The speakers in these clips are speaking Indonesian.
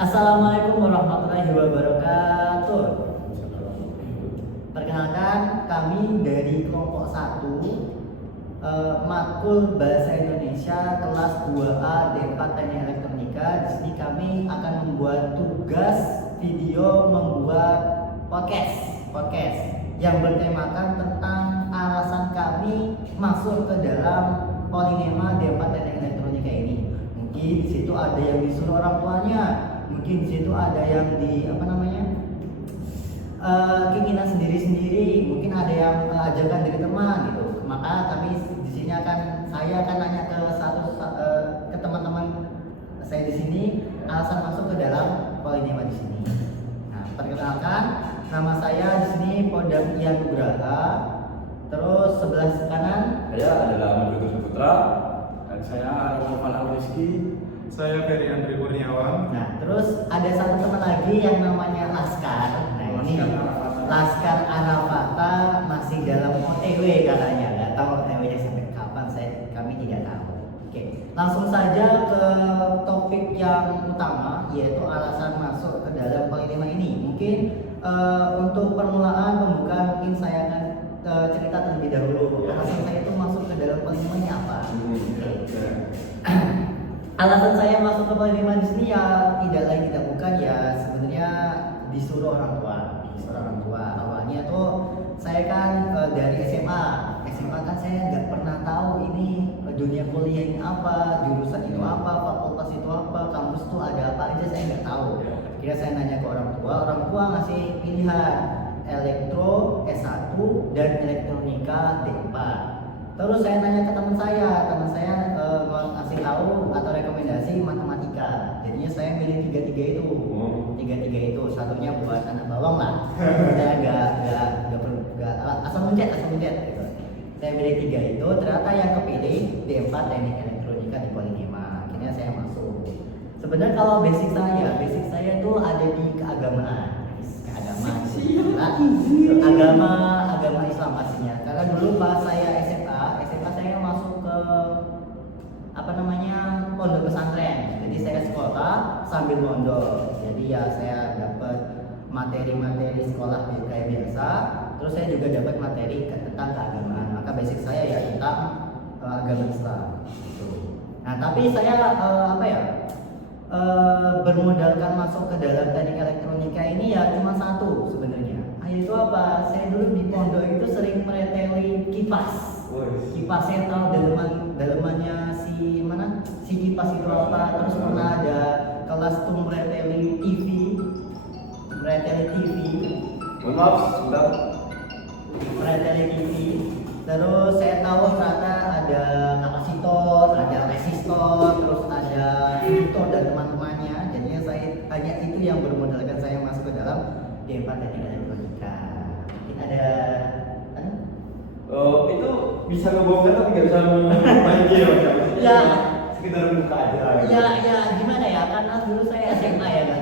Assalamualaikum warahmatullahi wabarakatuh. Perkenalkan, kami dari kelompok 1 Matkul Bahasa Indonesia kelas 2A D4 Teknik Elektronika. Di sini kami akan membuat tugas video membuat podcast yang bertemakan tentang alasan kami masuk ke dalam Polinema D4 Teknik Elektronika ini. Mungkin di situ ada yang disuruh orang tuanya, mungkin di situ ada yang keinginan sendiri-sendiri, mungkin ada yang ajakan dari teman gitu. Maka saya akan nanya ke teman-teman saya di sini alasan masuk ke dalam Polinema di sini. Nah, perkenalkan, nama saya di sini Podam Ian Nugraha. Terus sebelah kanan Saya adalah Mudrik Putra dan saya Noval Al-Rizky. Saya Ferry Andri Kurniawan. Nah, terus ada satu teman lagi yang namanya Laskar. Nah, ini Laskar Arafata masih dalam OTW katanya. Nggak tahu OTW-nya sampai kapan, kami tidak tahu. Oke, langsung saja ke topik yang utama, yaitu alasan masuk ke dalam Polinema ini. Mungkin untuk permulaan pembukaan, mungkin saya akan cerita terlebih dahulu. Alasan saya itu masuk ke dalam Polinema ini apa? Alasan saya masuk ke Polinema di sini ya tidak lain tidak bukan, ya sebenarnya disuruh orang tua. Awalnya tuh saya kan dari SMA kan saya nggak pernah tahu ini dunia kuliah ini apa, jurusan itu apa, fakultas itu apa, kampus itu ada apa aja saya nggak tahu. Kira saya nanya ke orang tua ngasih pilihan elektro S1 dan elektronika D4. Terus saya nanya ke teman saya ngasih tahu atau rekomendasi matematika. Jadinya saya milih tiga itu. Satunya buat anak bawang lah. Saya nggak asal mencet gitu. Saya milih 3 itu. Ternyata yang kepilih D4 Teknik Elektronika di Polinema. Akhirnya saya masuk. Sebenarnya kalau basic saya itu ada di keagamaan. Agama Islam pastinya. Karena dulu pas saya SMA saya masuk ke pondok pesantren. Jadi saya sekolah sambil mondok. Jadi ya saya dapat materi-materi sekolah kayak biasa. Terus saya juga dapat materi tentang keagamaan. Maka basic saya ya tentang agama Islam. Gitu. Nah, tapi saya bermodalkan masuk ke dalam teknik elektronika ini ya cuma satu sebenarnya. Itu apa? Saya dulu di pondok itu sering mereteli kipas. Kipas saya tahu dalemannya si kipas itu apa. Terus pernah ada kelas tuh mereteli TV. Maaf, sudah. Mereteli TV. Terus saya tahu ternyata ada kapasitor, ada resistor, terus ada inductor dan teman-temannya. Jadinya hanya itu yang bermodalkan saya masuk ke dalam D4 Teknik Elektronika. Mungkin ada Itu bisa ngebongkar tapi nggak bisa membanjir. Ya, sekedar buka aja. Ya gimana ya? Karena dulu saya SMA ya kan.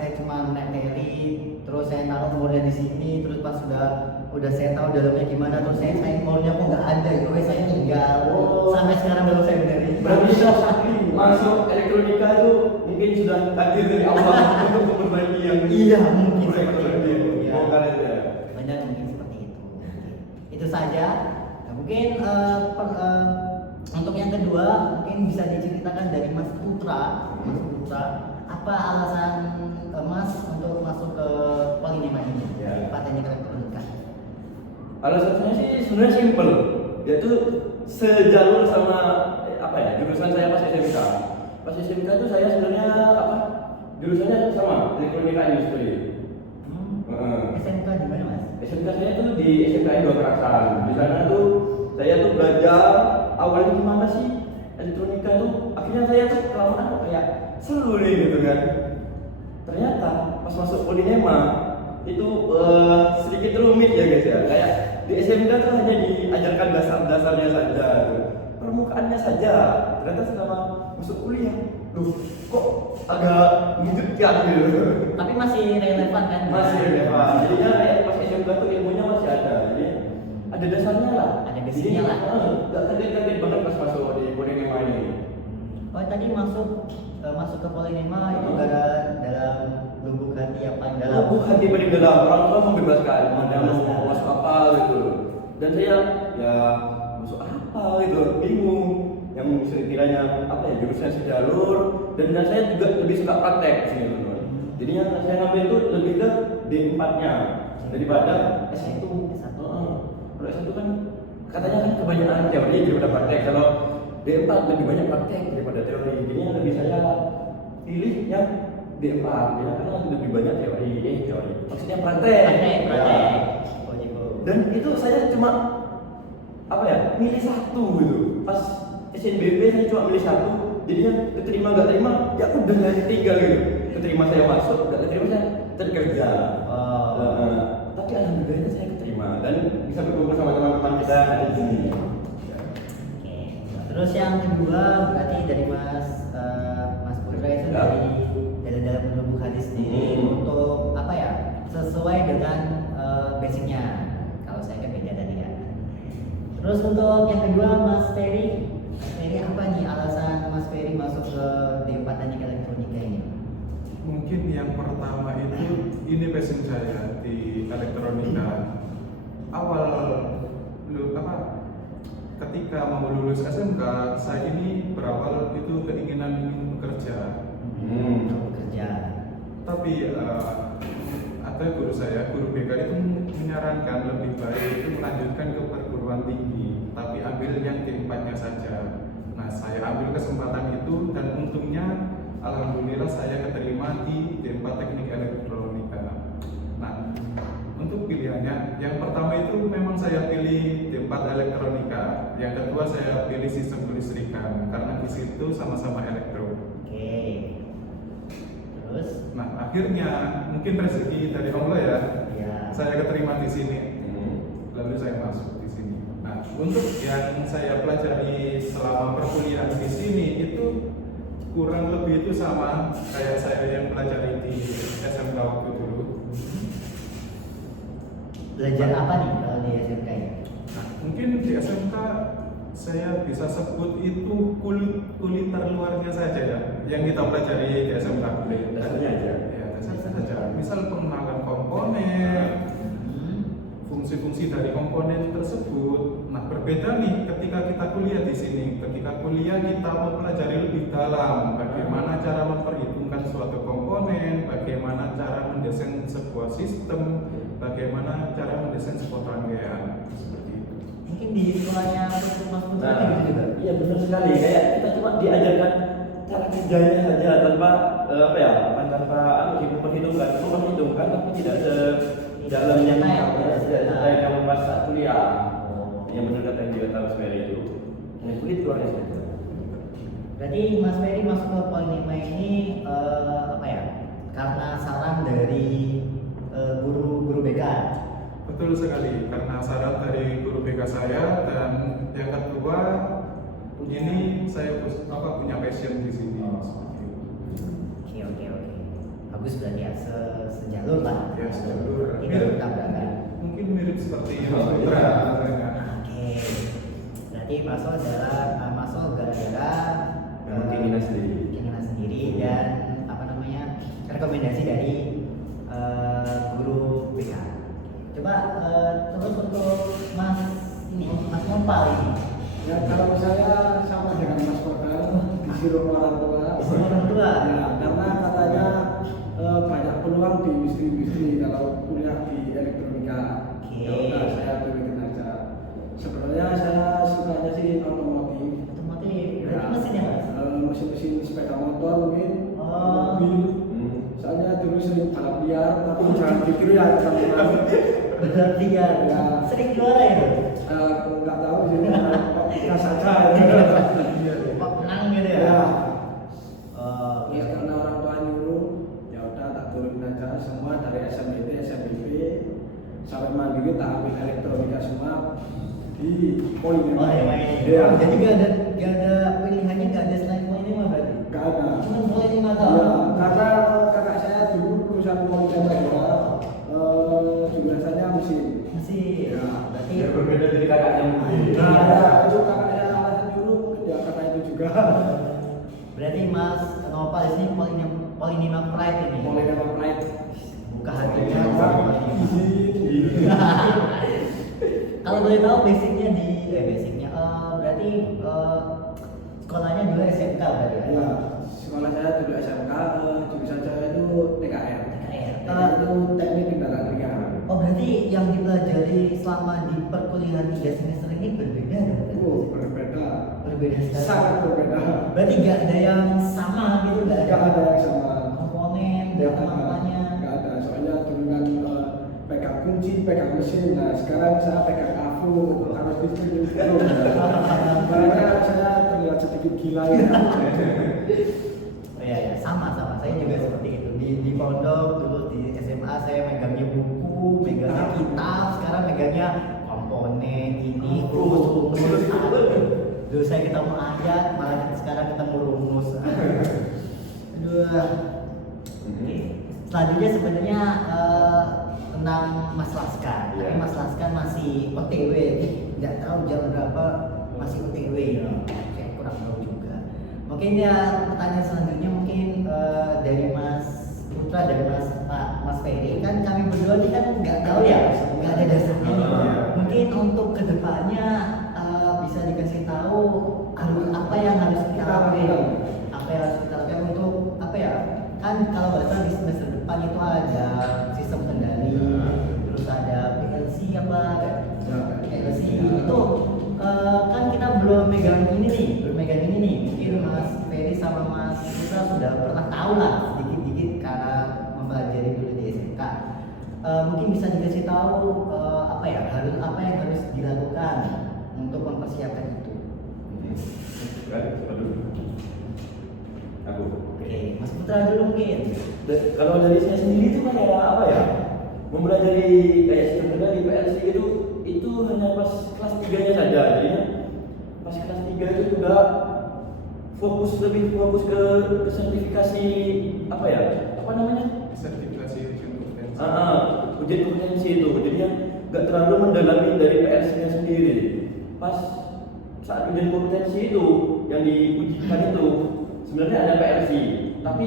Saya cuma neteli, terus saya taruh nomornya di sini, terus pas udah saya tahu dalamnya gimana, terus saya nomornya kok nggak ada, itu saya tinggal. Sampai sekarang belum saya benerin. Berarti masuk elektronika itu mungkin sudah takdir dari Allah untuk memperbaiki yang mungkin seperti itu. Bongkar itu ya. Benar, mungkin seperti itu. Itu saja. Nah, mungkin untuk yang kedua mungkin bisa diceritakan dari Mas Putra, apa alasan Mas untuk masuk ke Polinema ini? Teknik Elektronika. Alasannya sih sebenarnya simpel, yaitu sejalur sama jurusan saya pas SMK. Pas SMK itu saya sebenarnya jurusannya sama, elektronika industri. SMK di mana, Mas? SMK saya tuh di SMK Indo Kerasan. Di sana tuh saya tuh belajar awalnya gimana sih elektronika tuh. Akhirnya saya tuh kelamaan kayak seru nih gitu kan. Ternyata pas masuk Polinema itu sedikit rumit ya guys ya. Kayak di SMK tuh hanya diajarkan dasar-dasarnya saja, permukaannya saja. Ternyata selama masuk kuliah, kok agak mengejutkan gitu. Tapi masih relevan kan? Masih relevan. Jadinya kayak pas SMK tuh ilmunya masih ada. Jadi ada dasarnya lah. Ada basicnya lah. Gak kaget banget pas masuk di Polinema ini. Oh, tadi masuk masuk ke Polinema itu gara dalam lubuk hati yang paling dalam. Lubuk hati paling dalam, orang tua membebaskan, mana mau masuk apa gitu. Dan saya ya masuk apa gitu, bingung. Yang sekiranya apa ya jurusan sejalur dan saya juga lebih suka praktek sini teman-teman. Jadinya saya ngambil itu lebih ke D4-nya daripada S1. Kalau S1 kan katanya kan kebanyakan teori daripada praktek. Kalau D4 lebih banyak praktek daripada teori. Jadinya lebih saya pilih yang D4 ya, karena lebih banyak teori. Maksudnya praktek. Praktek. Dan itu saya cuma apa ya milih satu gitu. Pas SNBP saya cuma milih satu, jadinya keterima nggak terima ya udah nggak tinggal gitu. Keterima saya masuk, nggak keterima saya terkerja. Tapi alhamdulillahnya saya keterima dan bisa berkumpul sama teman-teman kita di sini. Oke. Terus yang kedua berarti dari Mas Putra itu dari dalam lubuk hati sendiri untuk apa ya sesuai dengan basicnya. Kalau saya kan beda tadi ya. Terus untuk yang kedua Mas Ferry apa nih alasan Mas Ferry masuk ke D4 Teknik Elektronika ini? Mungkin yang pertama itu ini passion saya di elektronika. Awal ketika mau lulus SMK, saya ini berawal itu keinginan ingin bekerja. Bekerja. Tapi ada guru saya, guru BK itu menyarankan lebih baik itu melanjutkan ke perguruan tinggi, tapi ambil yang D4-nya saja. Nah, saya ambil kesempatan itu dan untungnya alhamdulillah saya keterima di D4 Teknik Elektronika. Nah, untuk pilihannya, yang pertama itu memang saya pilih D4 Elektronika, yang kedua saya pilih sistem kelistrikan karena di situ sama-sama elektro. Oke. Terus? Nah, akhirnya mungkin rezeki dari Allah ya. Ya. Saya keterima di sini. Lalu saya masuk di sini. Nah, untuk yang saya pelajari selama perkuliahan di sini itu kurang lebih itu sama kayak saya yang pelajari di SMK waktu dulu. Belajar apa nih kalau di SMK ya? Nah, mungkin di SMK saya bisa sebut itu kulit terluarnya saja ya, yang kita pelajari di SMK. Dasarnya aja. Ya, dasarnya saja. Misal pengenalan komponen, fungsi-fungsi dari komponen tersebut. Nah, berbeda nih ketika kita kuliah di sini. Ketika kuliah kita mempelajari lebih dalam bagaimana cara memperhitungkan suatu komponen, bagaimana cara mendesain sebuah sistem, bagaimana cara mendesain sebuah rangkaian seperti itu. Mungkin di sekolahnya Mas Putra Nah, gitu juga. iya benar sekali. Kayak kita cuma diajarkan cara kerjanya saja tanpa tanpa memperhitungkan tapi tidak dalamnya tidak detail kamu pas saat kuliah. Yang benar kata yang juga tahu Ferry itu. Yang kulit keluarnya saja. Berarti Mas Ferry masuk ke Polinema ini karena saran dari guru BK. Betul sekali, karena saran dari guru BK saya dan yang kedua ini saya punya passion di sini. Oke. Bagus berarti ya sejalur lah. Ya, sejalur. Tidak bertabrakan. Mungkin mirip seperti Mas Putra. Oke. Berarti masuk gara-gara Keinginan sendiri dan rekomendasi dari guru BK. Coba terus untuk Mas Nopal ini. Ya, kalau saya sama dengan Mas Kodal disuruh orang tua. Ya, karena katanya banyak peluang di industri kalau kuliah di elektronika. Oke. Ya udah saya turutin aja. Sebenarnya saya sukanya sih otomotif. Berarti mesin ya Mas? Mesin sepeda motor mungkin, Oh. mobil. Soalnya dulu sering balap liar, tapi jangan ditiru ya teman-teman. Balap liar. Ya. Sering juara ya? Nggak tahu sih, nggak saja. Pak menang gitu ya? Ya. Oh, Ya karena orang tua nyuruh, ya udah tak turunin aja semua dari SMBT, SMBP sampai mandiri tak ambil elektronika semua di Polinema. Ya. Jadi gak ada pilihannya, gak ada selain Polinema berarti? Gak ada. Cuma Polinema Ya, doang? karena kakak saya dulu lulusan Polinema juga, jurusannya mesin. Masih. Ya. Berarti Biar berbeda dari kakaknya mungkin. Nah, ya, itu kakak saya alasan dulu, ya karena itu juga. berarti Mas Pak di sini Polynema Pride ini. Mulai dapat pride. Buka hatinya sama Kalau boleh tahu basicnya berarti sekolahnya dulu SMK berarti ya? Ya, sekolah saya dulu SMK, jurusan saya itu TKR. TKR. Itu teknik kendaraan ringan. Oh berarti yang dipelajari selama di perkuliahan 3 semester ini berbeda dong? Oh, berbeda. Berbeda sekali. Sangat berbeda. Berarti nggak ada yang sama gitu, nggak Gak ada yang sama. komponen, Gak apa-apanya. ada. Soalnya dulu kan pegang kunci, pegang mesin. Nah sekarang saya pegang aku harus dituju. Makanya saya terlihat sedikit gila ya. Oh iya, sama. Saya juga seperti itu. Di pondok dulu di SMA saya megangnya buku, megangnya kitab, sekarang megangnya komponen ini, rumus. Dulu saya ketemu ayat, malah sekarang ketemu rumus. Aduh. Oke. Selanjutnya sebenarnya tentang Mas Laskar. Tapi Mas Laskar masih OTW, nggak tahu jam berapa masih OTW ya. Saya kurang tahu juga. Mungkin ya pertanyaan selanjutnya mungkin dari Mas Putra dan Mas Ferry, kan kami berdua ini kan nggak tahu ya, nggak ada dasarnya. Mungkin untuk kedepannya bisa dikasih tahu apa yang harus kita lakukan, untuk apa ya? Kan kalau nggak salah di semester depan itu ada sistem kendali, terus ada PLC PLC itu kan kita belum megang ini nih. Mungkin Mas Ferry sama Mas Putra sudah pernah tahu lah sedikit-sedikit karena mempelajari dulu di SMK. Mungkin bisa dikasih tahu apa yang harus dilakukan untuk mempersiapkan itu. Aku. Oke, Mas Putra dulu mungkin. Kalau dari saya sendiri itu kayak apa ya? Mempelajari kayak sistem kendali PLC itu hanya pas kelas 3-nya saja. Jadinya pas kelas 3 itu juga lebih fokus ke sertifikasi apa ya? Apa namanya? Sertifikasi ujian kompetensi. Ujian kompetensi itu. Jadinya nggak terlalu mendalami dari PLC-nya sendiri. Pas saat ujian kompetensi itu yang diujikan itu sebenarnya ada PLC, tapi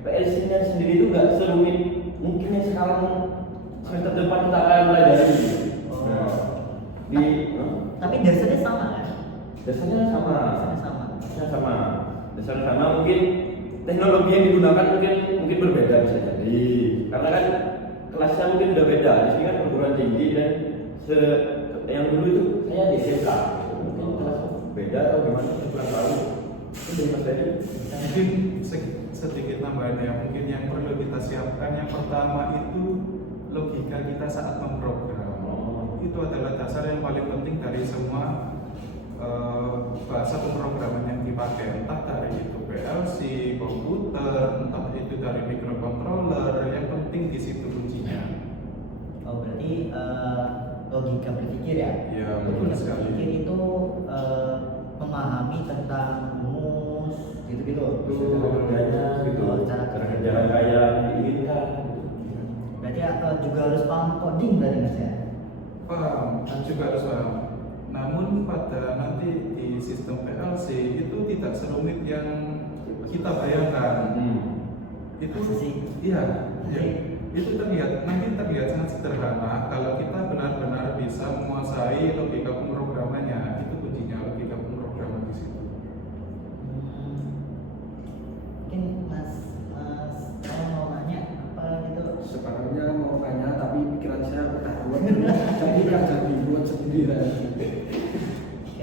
PLC-nya sendiri itu nggak serumit mungkin yang sekarang semester depan kita akan pelajari. Tapi dasarnya sama kan? Dasarnya sama. Dasarnya sama. Mungkin teknologi yang digunakan mungkin berbeda bisa jadi. Karena kan kelasnya mungkin udah beda. Di sini kan perguruan tinggi dan yang dulu itu saya di SMK. Mungkin kelas beda atau gimana? Saya kurang tahu. Mungkin sedikit tambahannya, mungkin yang perlu kita siapkan yang pertama itu logika kita saat memprogram. Itu adalah dasar yang paling penting dari semua bahasa pemrograman yang dipakai, entah dari itu PLC, komputer, entah itu dari microcontroller. Yang penting di situ kuncinya. Oh berarti logika berpikir ya? Iya, Logika betul sekali. berpikir itu memahami tentang rumus gitu-gitu. Kerjanya gitu. Cara Kerja kayak diinginkan. Berarti juga harus paham coding berarti Mas ya? Paham, juga harus paham. Namun pada nanti di sistem PLC itu tidak serumit yang kita bayangkan. Itu Masa sih? iya, itu nanti terlihat sangat sederhana kalau kita benar-benar bisa menguasai logika pemrogramannya. Itu kuncinya, logika pemrograman di situ. Mungkin saya mau nanya apa gitu? Sebenarnya mau tanya tapi pikiran saya udah buat jadi kan jadi buat sendiri.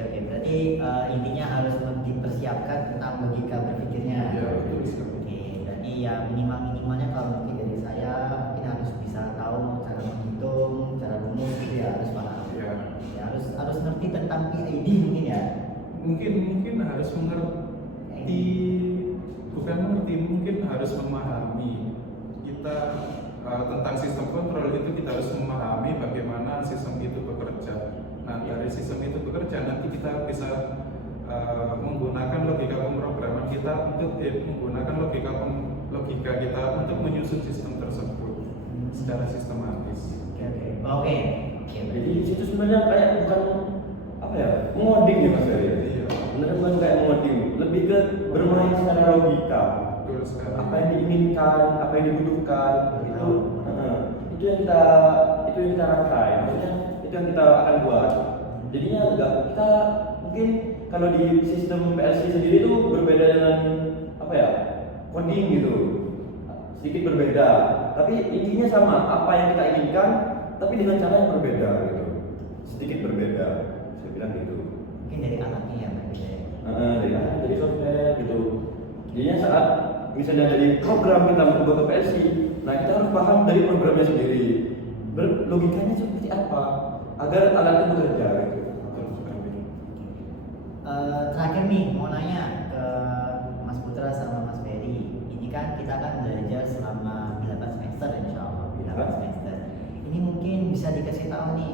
Oke, berarti intinya harus dipersiapkan tentang logika berpikirnya. Ya, betul sekali. Oke, berarti ya minimalnya kalau mungkin dari saya mungkin harus bisa tahu cara menghitung, cara rumus gitu ya harus paham. Ya. Ya, harus ngerti tentang PID mungkin ya. Mungkin harus mengerti, bukan mengerti, mungkin harus memahami. Kita tentang sistem kontrol itu kita harus memahami bagaimana sistem itu bekerja. Nah dari sistem itu bekerja nanti kita bisa menggunakan logika pemrograman kita untuk menggunakan logika kita untuk menyusun sistem tersebut secara sistematis. Oke. Jadi di situ sebenarnya kayak bukan apa ya, mengoding nih Mas Ferry. Iya. Benar bukan kayak mengoding, lebih ke bermain secara logika. betul sekali. apa yang diinginkan, apa yang dibutuhkan, itu yang kita rakai, maksudnya itu yang kita akan buat. Jadinya enggak kita mungkin kalau di sistem PLC sendiri itu berbeda dengan apa ya, coding gitu, sedikit berbeda, tapi intinya sama, apa yang kita inginkan tapi dengan cara yang berbeda gitu, sedikit berbeda, saya bilang gitu. Mungkin dari alatnya ya berbeda ya. Dari software gitu. Jadinya saat misalnya dari program kita merubah ke PLC, nah kita harus paham dari programnya sendiri, logikanya seperti apa agar alat itu bekerja gitu. Terakhir nih mau nanya ke Mas Putra sama Mas Ferry. Ini kan kita akan belajar selama 8 semester insya Allah, 8 semester. Ini mungkin bisa dikasih tahu nih,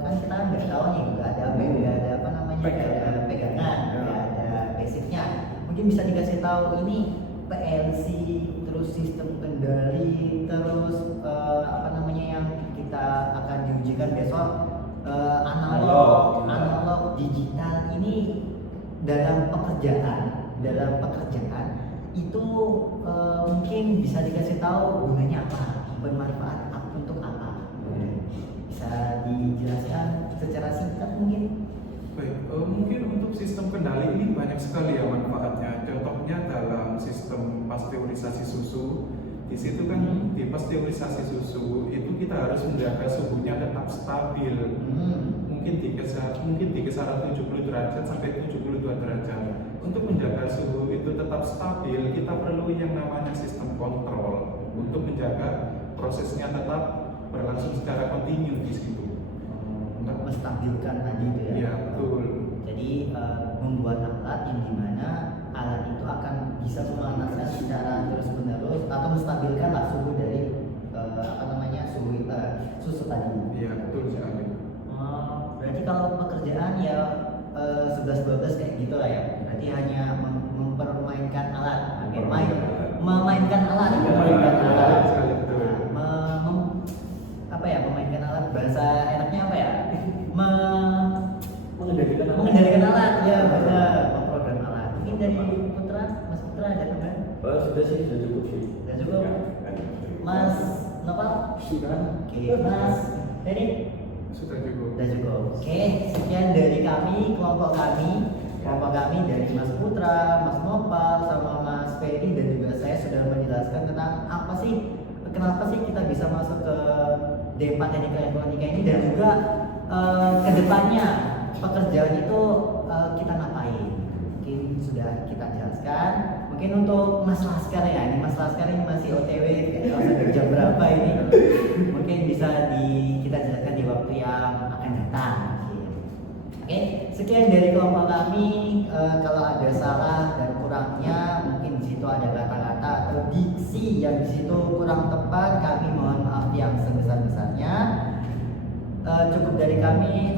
kan kita nggak tahu nih, nggak ada apa namanya, nggak ada pegangan, nggak ada basicnya. Mungkin bisa dikasih tahu ini PLC, terus sistem kendali, terus apa namanya yang kita akan diujikan besok, analog, digital. Ini dalam pekerjaan itu mungkin bisa dikasih tahu gunanya apa, bermanfaat untuk apa. Bisa dijelaskan secara singkat mungkin? Baik, mungkin untuk sistem kendali ini banyak sekali ya manfaatnya. Contohnya dalam sistem pasteurisasi susu, di situ kan di pasteurisasi susu itu kita harus menjaga suhunya tetap stabil. Mungkin di kisaran 70 derajat sampai 72 derajat. Untuk menjaga suhu itu tetap stabil, kita perlu yang namanya sistem kontrol untuk menjaga prosesnya tetap berlangsung secara kontinu di situ. Untuk menstabilkan tadi itu ya. Iya, betul. Jadi membuat alat yang dimana alat itu akan bisa memanaskan secara terus menerus atau menstabilkan suhu dari susu tadi. Iya, betul sekali. Berarti kalau pekerjaan ya 11-12 kayak gitu lah ya. Berarti hanya mempermainkan alat, memainkan alat. Sekali, betul. Memainkan alat, bahasa enaknya apa ya? Mengendalikan Mengendalikan alat, ya benar, memprogram alat. Mungkin dari Mas Putra ada tambahan? Sudah sih, sudah cukup sih. Sudah cukup. Mas Nopal? Sudah. Oke, Mas Ferry? Sudah cukup. Sudah cukup. Oke, sekian dari kami, kelompok kami dari Mas Putra, Mas Nopal, sama Mas Ferry, dan juga saya sudah menjelaskan tentang kenapa sih kita bisa masuk ke D4 Teknik Elektronika ini, dan juga kedepannya pekerjaan itu kita ngapain. Mungkin sudah kita jelaskan. Mungkin untuk Mas Laskar ya, ini Mas Laskar ini masih OTW, nggak tahu jam berapa ini. Mungkin bisa kita jelaskan di waktu yang akan datang. Oke, sekian dari kelompok kami. Kalau ada salah dan kurangnya, mungkin di situ ada kata-kata atau diksi yang di situ kurang tepat, kami mohon maaf yang sebesar-besarnya. Cukup dari kami.